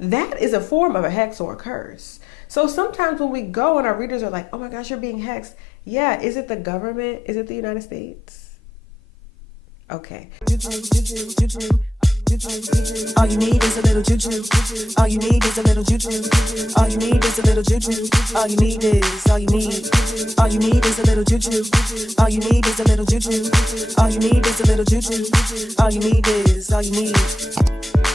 that is a form of a hex or a curse. So sometimes when we go and our readers are like, oh my gosh, you're being hexed. Yeah, is it the government? Is it the United States? Okay. All you need is a little juju. All you need is a little juju. All you need is a little juju. All you need is, all you need. All you need is a little juju. All you need is a little juju. All you need is a little juju. All you need is, all you need.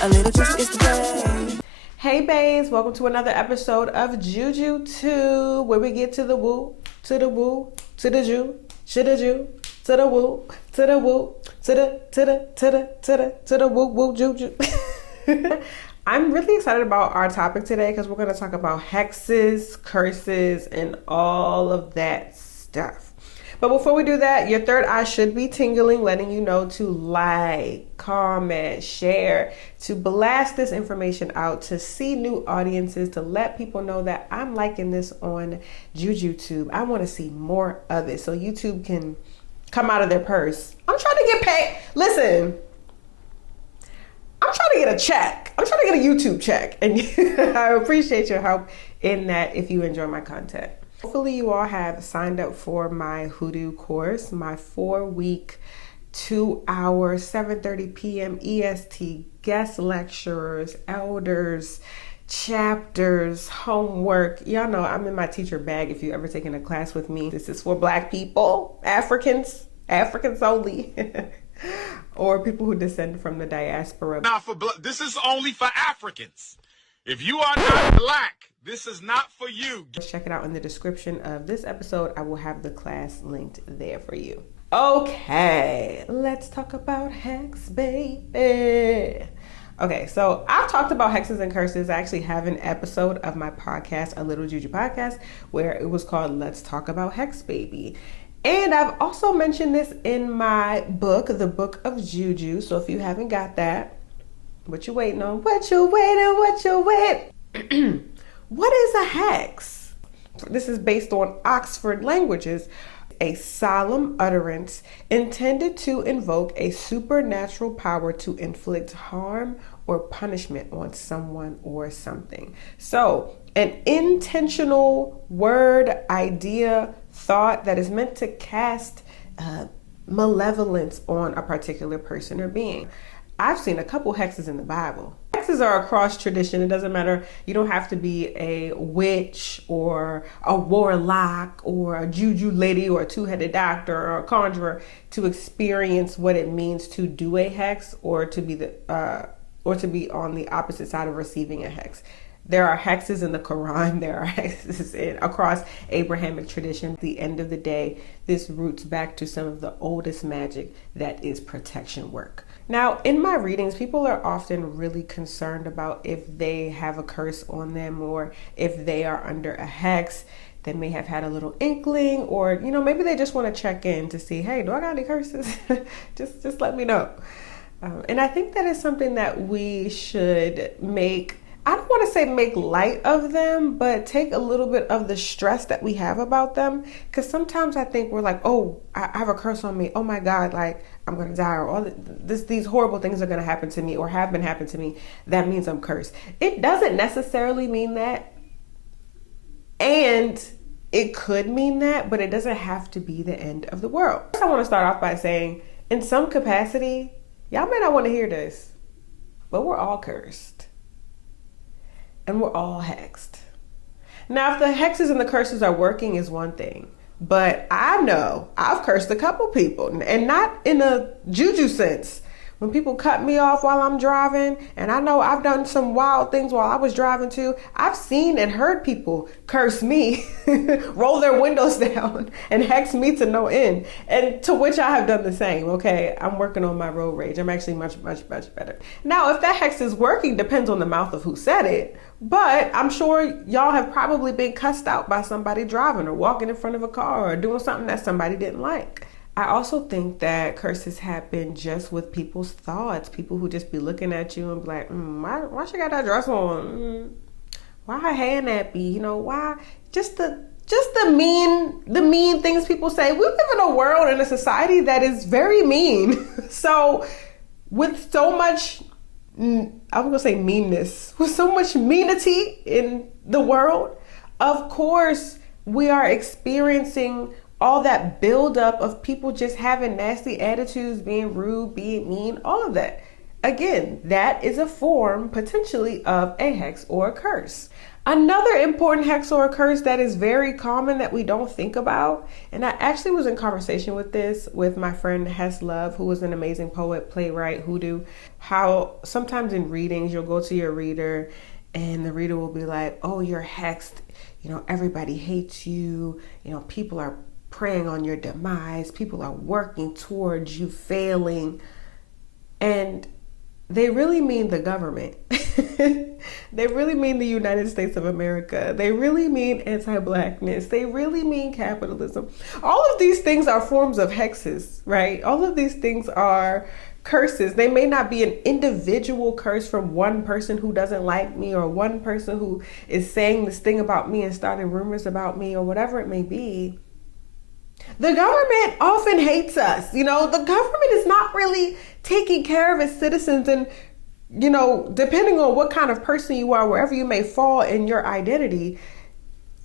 A little juju is the way. Hey babes, welcome to another episode of Juju 2, where we get to the woo, to the woo, to the Jew, to the Jew, to the woo, to the woo, to the woo woo Juju. I'm really excited about our topic today because we're going to talk about hexes, curses, and all of that stuff. But before we do that, your third eye should be tingling, letting you know to like, comment, share, to blast this information out, to see new audiences, to let people know that I'm liking this on JujuTube. I want to see more of it so YouTube can come out of their purse. I'm trying to get paid. Listen, I'm trying to get a check. I'm trying to get a YouTube check. And I appreciate your help in that if you enjoy my content. Hopefully you all have signed up for my Hoodoo course, my 4-week, 2-hour, 7:30 p.m. EST guest lecturers, elders, chapters, homework. Y'all know I'm in my teacher bag if you've ever taken a class with me. This is for Black people, Africans only, or people who descend from the diaspora. Now, this is only for Africans. If you are not Black, this is not for you. Check it out in the description of this episode. I will have the class linked there for you. Okay, let's talk about hex, baby. Okay, so I've talked about hexes and curses. I actually have an episode of my podcast, A Little Juju Podcast, where it was called Let's Talk About Hex, Baby. And I've also mentioned this in my book, The Book of Juju. So if you haven't got that, what you waiting on? What you waiting? What is a hex? This is based on Oxford Languages. A solemn utterance intended to invoke a supernatural power to inflict harm or punishment on someone or something. So, an intentional word, idea, thought that is meant to cast malevolence on a particular person or being. I've seen a couple hexes in the Bible. Hexes are across tradition. It doesn't matter. You don't have to be a witch or a warlock or a juju lady or a two-headed doctor or a conjurer to experience what it means to do a hex or to be on the opposite side of receiving a hex. There are hexes in the Quran. There are hexes across Abrahamic tradition. At the end of the day, this roots back to some of the oldest magic that is protection work. Now, in my readings, people are often really concerned about if they have a curse on them or if they are under a hex. They may have had a little inkling, or maybe they just want to check in to see, hey, do I got any curses? just let me know. And I think that is something that we should make. I don't want to say make light of them, but take a little bit of the stress that we have about them. Because sometimes I think we're like, oh, I have a curse on me. Oh my God, like I'm going to die, or all these horrible things are going to happen to me or have been happening to me. That means I'm cursed. It doesn't necessarily mean that. And it could mean that, but it doesn't have to be the end of the world. First, I want to start off by saying, in some capacity, y'all may not want to hear this, but we're all cursed. And we're all hexed. Now, if the hexes and the curses are working is one thing, but I know I've cursed a couple people, and not in a juju sense. When people cut me off while I'm driving, and I know I've done some wild things while I was driving too. I've seen and heard people curse me, roll their windows down, and hex me to no end. And to which I have done the same. Okay, I'm working on my road rage. I'm actually much better. Now, if that hex is working, depends on the mouth of who said it. But I'm sure y'all have probably been cussed out by somebody driving or walking in front of a car or doing something that somebody didn't like. I also think that curses happen just with people's thoughts. People who just be looking at you and be like, why she got that dress on? Why her hair nappy? Why? Just the mean things people say. We live in a world, in a society that is very mean. So with so much I was gonna say meanness, with so much meanity in the world, of course we are experiencing all that buildup of people just having nasty attitudes, being rude, being mean, all of that. Again, that is a form potentially of a hex or a curse. Another important hex or a curse that is very common that we don't think about, and I actually was in conversation with this with my friend Hess Love, who is an amazing poet, playwright, hoodoo, how sometimes in readings you'll go to your reader and the reader will be like, oh, you're hexed, everybody hates you, people are preying on your demise, people are working towards you failing, and they really mean the government. They really mean the United States of America. They really mean anti-blackness. They really mean capitalism. All of these things are forms of hexes, right? All of these things are curses. They may not be an individual curse from one person who doesn't like me, or one person who is saying this thing about me and starting rumors about me, or whatever it may be. The government often hates us. The government is not really taking care of its citizens. And, depending on what kind of person you are, wherever you may fall in your identity,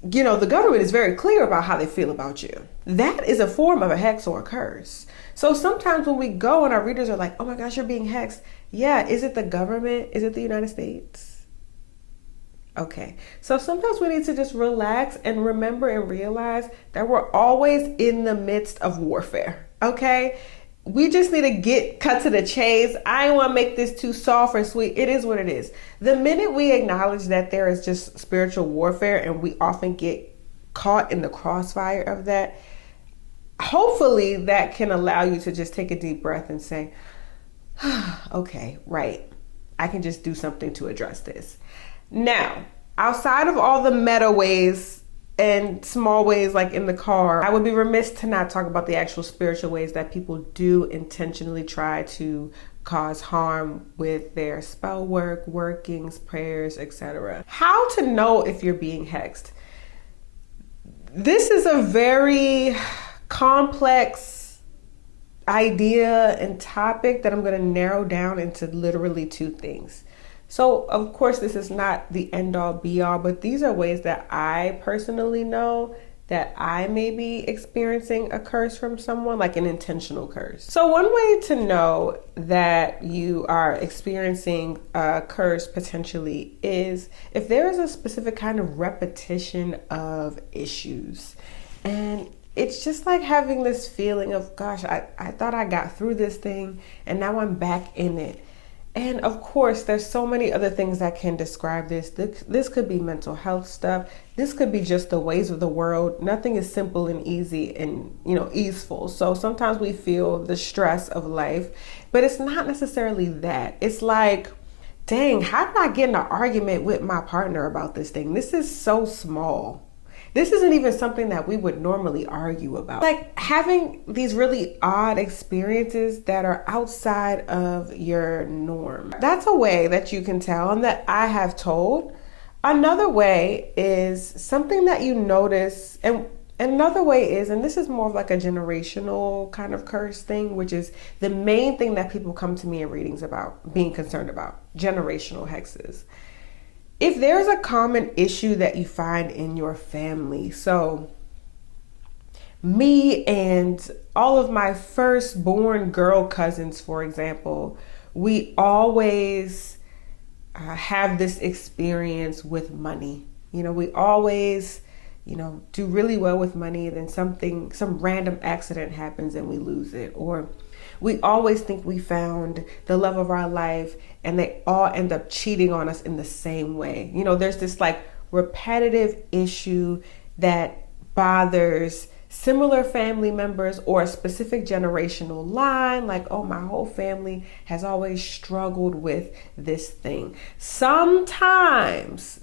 the government is very clear about how they feel about you. That is a form of a hex or a curse. So sometimes when we go and our readers are like, oh my gosh, you're being hexed. Yeah, is it the government? Is it the United States? Okay, so sometimes we need to just relax and remember and realize that we're always in the midst of warfare, okay? We just need to cut to the chase. I don't want to make this too soft or sweet. It is what it is. The minute we acknowledge that there is just spiritual warfare and we often get caught in the crossfire of that, hopefully that can allow you to just take a deep breath and say, okay, right, I can just do something to address this. Now, outside of all the meta ways and small ways like in the car, I would be remiss to not talk about the actual spiritual ways that people do intentionally try to cause harm with their spell work, workings, prayers, etc. How to know if you're being hexed? This is a very complex idea and topic that I'm going to narrow down into literally two things. So, of course, this is not the end-all be-all, but these are ways that I personally know that I may be experiencing a curse from someone, like an intentional curse. So one way to know that you are experiencing a curse potentially is if there is a specific kind of repetition of issues. And it's just like having this feeling of, gosh, I thought I got through this thing and now I'm back in it. And of course, there's so many other things that can describe this. This could be mental health stuff. This could be just the ways of the world. Nothing is simple and easy and, easeful. So sometimes we feel the stress of life, but it's not necessarily that. It's like, dang, how did I get in an argument with my partner about this thing? This is so small. This isn't even something that we would normally argue about. Like having these really odd experiences that are outside of your norm. That's a way that you can tell and that I have told. Another way is something that you notice, and another way is, and this is more of like a generational kind of curse thing, which is the main thing that people come to me in readings about, being concerned about, generational hexes. If there's a common issue that you find in your family, so me and all of my firstborn girl cousins, for example, we always have this experience with money. We always, do really well with money, then some random accident happens and we lose it. Or we always think we found the love of our life and they all end up cheating on us in the same way. There's this like repetitive issue that bothers similar family members or a specific generational line. Like, oh, my whole family has always struggled with this thing. Sometimes.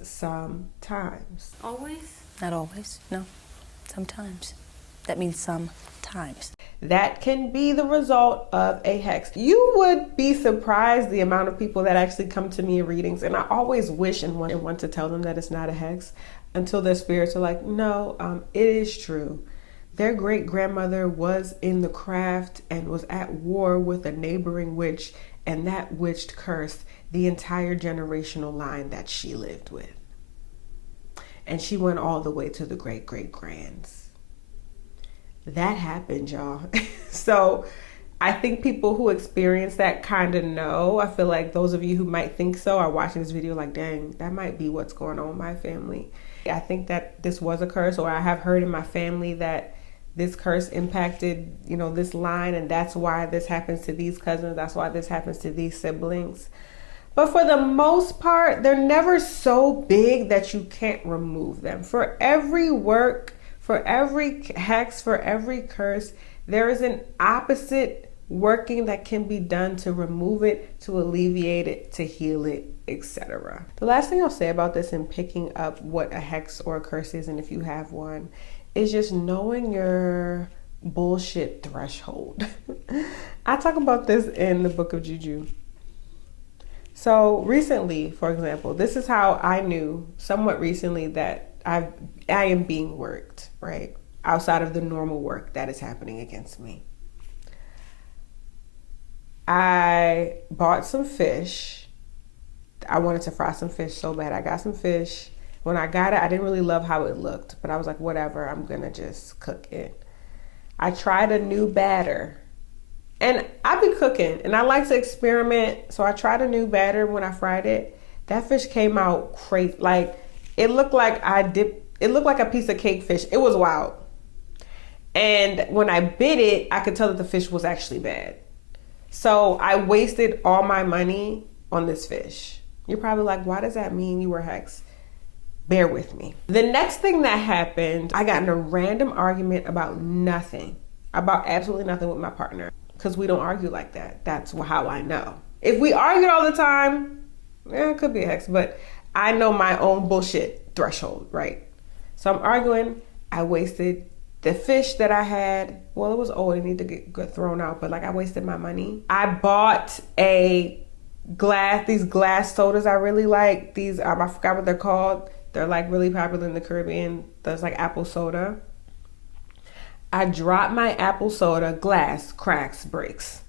Always? Not always, no. Sometimes. That means sometimes. That can be the result of a hex. You would be surprised the amount of people that actually come to me in readings, and I always wish and want to tell them that it's not a hex until their spirits are like, no, it is true. Their great grandmother was in the craft and was at war with a neighboring witch, and that witch cursed the entire generational line that she lived with. And she went all the way to the great-great-grands. That happened, y'all. So I think people who experience that kind of know. I feel like those of you who might think so are watching this video like, dang, that might be what's going on with my family. I think that this was a curse, or I have heard in my family that this curse impacted, this line, and that's why this happens to these cousins. That's why this happens to these siblings. But for the most part, they're never so big that you can't remove them. For every work, for every hex, for every curse, there is an opposite working that can be done to remove it, to alleviate it, to heal it, etc. The last thing I'll say about this and picking up what a hex or a curse is, and if you have one, is just knowing your bullshit threshold. I talk about this in the book of Juju. So recently, for example, this is how I knew somewhat recently that I am being worked, right? Outside of the normal work that is happening against me. I bought some fish. I wanted to fry some fish so bad. I got some fish. When I got it, I didn't really love how it looked, but I was like, whatever, I'm gonna just cook it. I tried a new batter. And I be cooking and I like to experiment. So I tried a new batter when I fried it. That fish came out crazy. Like it looked like it looked like a piece of cake fish. It was wild. And when I bit it, I could tell that the fish was actually bad. So I wasted all my money on this fish. You're probably like, why does that mean you were hexed? Bear with me. The next thing that happened, I got in a random argument about nothing, about absolutely nothing with my partner. Because we don't argue like that. That's how I know. If we argued all the time, it could be a hex, but I know my own bullshit threshold, right? So I'm arguing. I wasted the fish that I had. Well, it was old. It needed to get thrown out, but I wasted my money. I bought these glass sodas I really like. These, I forgot what they're called. They're really popular in the Caribbean. There's apple soda. I dropped my apple soda, glass cracks, breaks.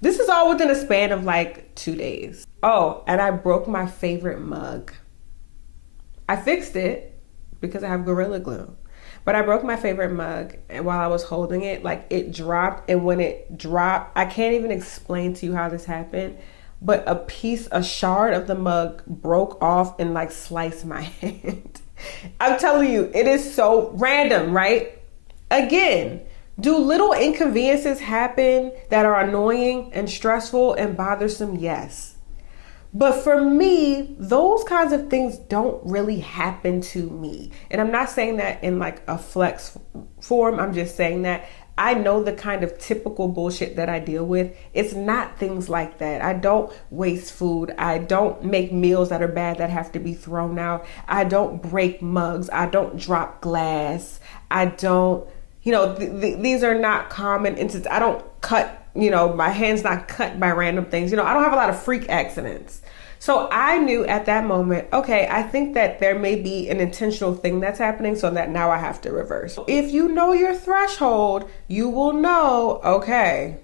This is all within a span of 2 days. Oh, and I broke my favorite mug. I fixed it because I have Gorilla Glue. But I broke my favorite mug, and while I was holding it, it dropped. And when it dropped, I can't even explain to you how this happened, but a shard of the mug broke off and sliced my hand. I'm telling you, it is so random, right? Again, do little inconveniences happen that are annoying and stressful and bothersome? Yes. But for me, those kinds of things don't really happen to me. And I'm not saying that in a flex form. I'm just saying that I know the kind of typical bullshit that I deal with. It's not things like that. I don't waste food. I don't make meals that are bad that have to be thrown out. I don't break mugs. I don't drop glass. I don't, these are not common instances. I don't cut, my hand's not cut by random things. I don't have a lot of freak accidents. So I knew at that moment, okay, I think that there may be an intentional thing that's happening, so that now I have to reverse. If you know your threshold, you will know, okay,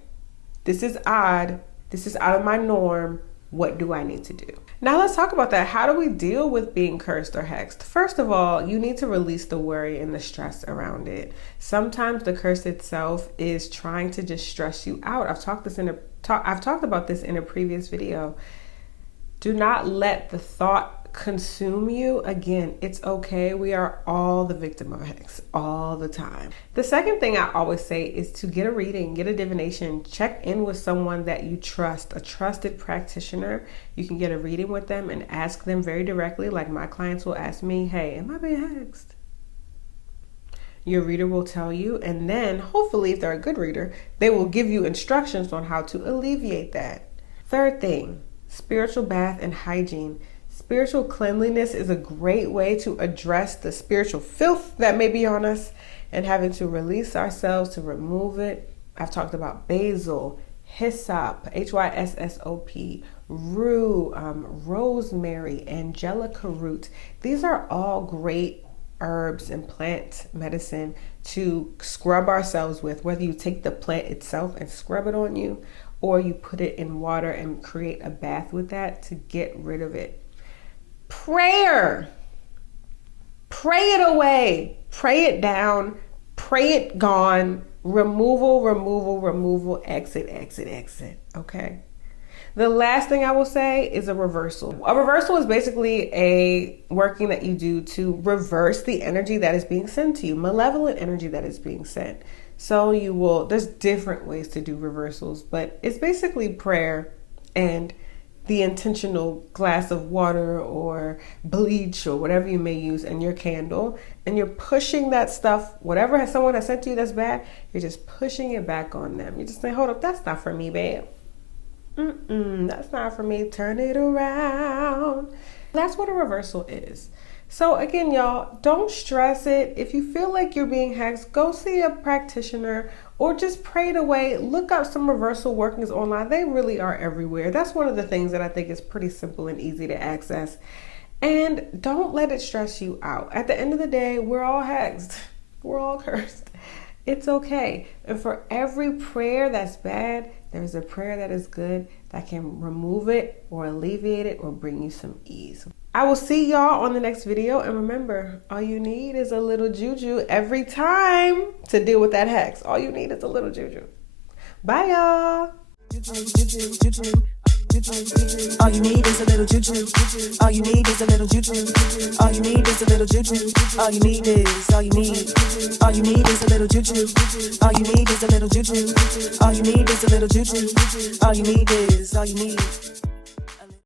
this is odd. This is out of my norm. What do I need to do? Now let's talk about that. How do we deal with being cursed or hexed? First of all, you need to release the worry and the stress around it. Sometimes the curse itself is trying to just stress you out. I've talked about this in a previous video. Do not let the thought consume you. Again, it's okay. We are all the victim of a hex all the time. The second thing I always say is to get a reading, get a divination, check in with someone that you trust, a trusted practitioner. You can get a reading with them and ask them very directly. My clients will ask me, hey, am I being hexed? Your reader will tell you, and then hopefully if they're a good reader, they will give you instructions on how to alleviate that. Third thing, spiritual bath and hygiene. Spiritual cleanliness is a great way to address the spiritual filth that may be on us and having to release ourselves to remove it. I've talked about basil, hyssop, HYSSOP, rue, rosemary, angelica root. These are all great herbs and plant medicine to scrub ourselves with, whether you take the plant itself and scrub it on you, or you put it in water and create a bath with that to get rid of it. Prayer. Pray it away. Pray it down. Pray it gone. Removal, exit. Okay? The last thing I will say is a reversal. A reversal is basically a working that you do to reverse the energy that is being sent to you, malevolent energy that is being sent. So there's different ways to do reversals, but it's basically prayer and the intentional glass of water or bleach or whatever you may use and your candle, and you're pushing that stuff, whatever someone has sent to you that's bad, you're just pushing it back on them. You just say, hold up, that's not for me, babe. That's not for me. Turn it around. That's what a reversal is. So again, y'all, don't stress it. If you feel like you're being hexed, go see a practitioner or just pray it away. Look up some reversal workings online. They really are everywhere. That's one of the things that I think is pretty simple and easy to access. And don't let it stress you out. At the end of the day, we're all hexed. We're all cursed. It's okay. And for every prayer that's bad, there's a prayer that is good that can remove it or alleviate it or bring you some ease. I will see y'all on the next video. And remember, all you need is a little juju every time to deal with that hex. All you need is a little juju. Bye, y'all. All you need is a little juju. All you need is a little juju. All you need is a little juju. All you need is, all you need. All you need is a little juju. All you need is a little juju. All you need is a little juju. All you need is, all you need.